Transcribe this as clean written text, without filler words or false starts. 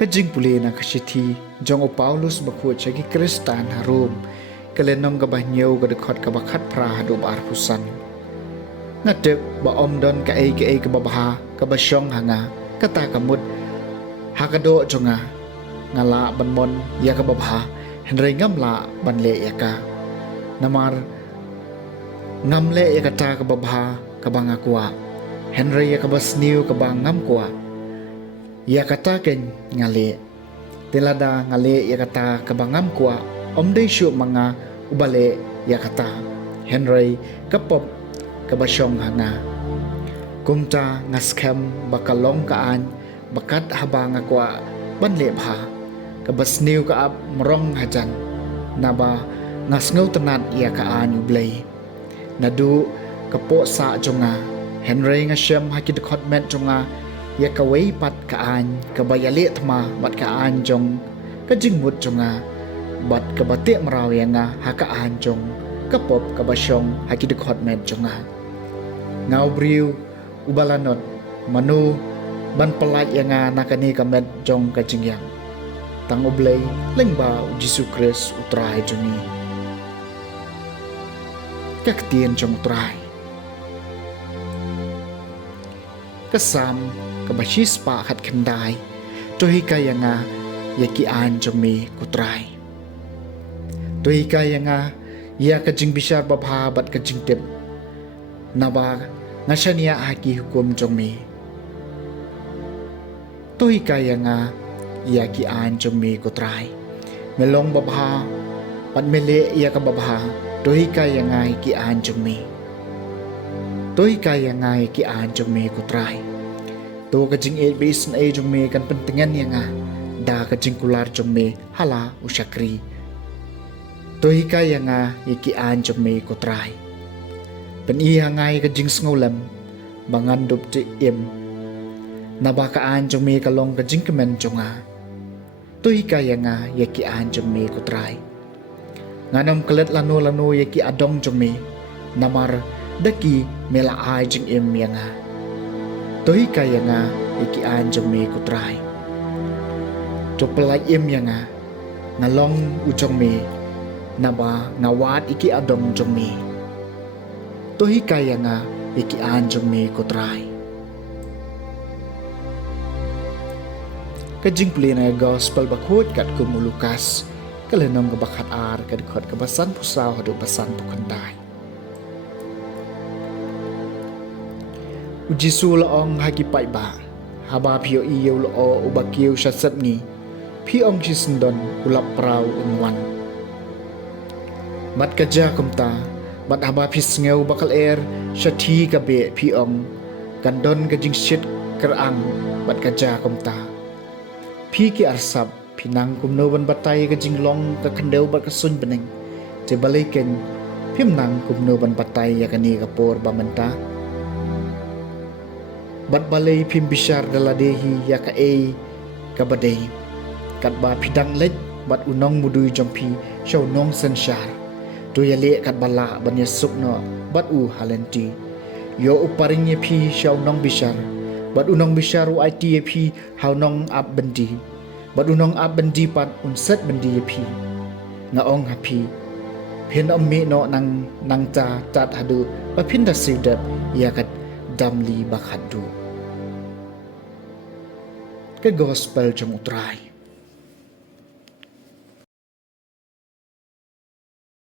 Kajing puli na kasiti jong o Paulus bakut sagi Kristan harum kalenom kabahnyau kadekot kabakat pra hadub arpusan ngadep ba omdon ka ai kababaha kabasyong hanga kata kamut hakado jonga ngala banmon ya kababaha henry ngamla banle ya ka namar ngamle ya kata kababaha kabanga kuwa henry ya kabasniu kabangam kuwa ya kata ken ngale telada ngale ya kata kabangam kuwa omdei syu mga ubale ya kata henry kapop kabasyong hanga kumta ngaskem bakalong kaan bakat habang kuwa banle bha kabasniu kaap merong hajan naba ngasngau tenat ya kaan ublei nadu kapo sa jonga henry ngasyem hakidkot met jonga ya kawai pat kaan kabayale thma bat kaan jong kajingmut jonga bat kabate maraw yanga hakaan jong kapop kabasyong hakidkhot med jonga ngau briu ubalanot manu ban pelat yanga nakani kamet jong kajingyang tang ublay lengba Jesu Kris utrai jongi kaktien jong utrai kesam kabashis pa khat khandai tohi kayanga yaki an jome kutrai tohi kayanga ya kajing bishar babha bat kajing tep naba ngashania haki hukum jome tohi kayanga yaki an jome kutrai melong babha pat mele ya ka babha tohi kayanga yaki an jome tohi kayanga yaki an jome kutrai to kajing e basin e jong me kan pentingan yang da kajing kular jong me hala usyakri to hika yang yaki an jong me kotrai pen i hangai kajing sngolam bangan dup ti im nabakaan jong me kalong kajing kemen jonga to hika yang yaki an jong me kotrai nganom kelet lanu yaki adong jong me namar daki mela ai jing im yang tohi kaya nga iki an jong me kutrai to pelai im yang ngalong ujong me naba ngawat iki adong jong me tohi kaya nga iki an jong me kutrai kajing puli na gospel bakut kat kumulukas kalenom kabakat ar kadikot kabasan pusaw hadu basan pukandai Jisu laong hagi pai ba haba pio iyo lo ubakiu syasat ni piong jisendon ulap prau unwan mat kaja kumta mat haba pisngeu bakal syati kabe piong kandon kajing syit kerang mat kaja kumta pi ki arsap pinang kumno ban batai kajing long ka kandeu bat kasun beneng te baliken pimnang kumno ban batai yakani kapor bamenta bat balai pim bishar daladehi yaka e kabadei kat ba pidang lej bat unong mudui jompi show nong senshar to yale kat bala banya sukno bat u halenti yo uparing ye phi show nong bishar bat unong bishar u it ye phi how nong ab bendi bat unong ab bendi pat unset bendi ye phi ngaong happy phen ommi no nang ta tat hadu ba phinda sidap yakat damli bakhadu ke gospel jong utrai